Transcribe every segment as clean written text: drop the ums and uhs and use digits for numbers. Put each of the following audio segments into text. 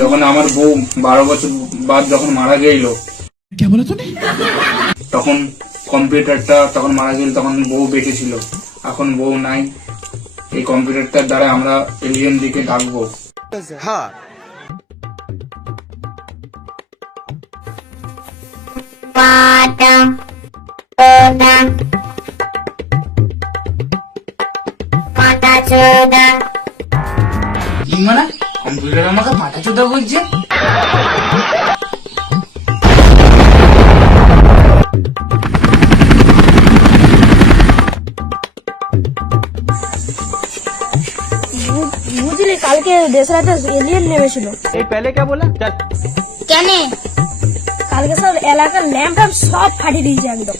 যখন আমার বউ 12 বছর বাদ যখন মারা গেল, তখন কম্পিউটারটা তখন মারা গেল, তখন বউ বেঁচে ছিল, এখন বউ নাই। এই কম্পিউটারটার দ্বারা আমরা এলিয়েন দিকে ডাকবো। হ্যাঁ, কি মানে কম্পিউটার আমাকে মাথা চোদা বলছে? বুঝলি কালকে দেশের একটা এলিয়েন নেমেছিল। কেন? কালকে সব এলাকার ল্যাম্প ট্যাম্প সব ফাটিয়ে দিয়েছে একদম।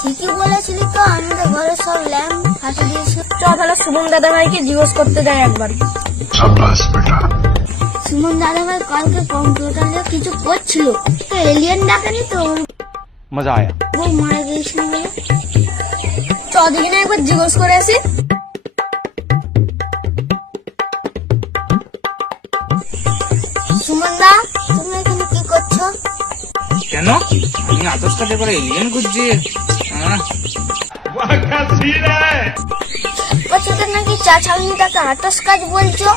ঠিকই বলেছিলি তো, আমি তো ঘরে সব ল্যাম্প ফাটিয়ে দিয়েছি। চ তাহলে সুমন দাদা ভাইকে জিজ্ঞেস করতে দেয় একবার। সুমন দাদা ভাই কালকে কম্পিউটার নিয়ে কিছু করছিল, তো এলিয়েন ডাকেনি তো, মজা আয়া। ও মারা গিয়েছিল বলে। চ দেখি না একবার জিজ্ঞেস করে আসি। সুমন দা, তুমি এখানে কি করছো? কেন আমি আতস কাটে করে এলিয়েন খুঁজছি? বছরটা নাকি চা ছাউনি তাকে আটস কাজ বলছো?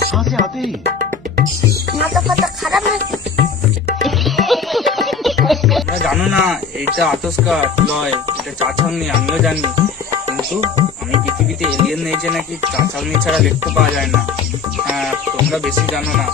মাথা ফাতা খারাপ নাকি? তোমরা জানো না এইটা আতস কাঠ নয়, এটা চা ছাউনি, আমিও জানি। কিন্তু আমি পৃথিবীতে এলিয়েন নিয়েছে নাকি চা ছাউনি ছাড়া দেখতে পাওয়া যায় না। হ্যাঁ, তোমরা বেশি জানো না।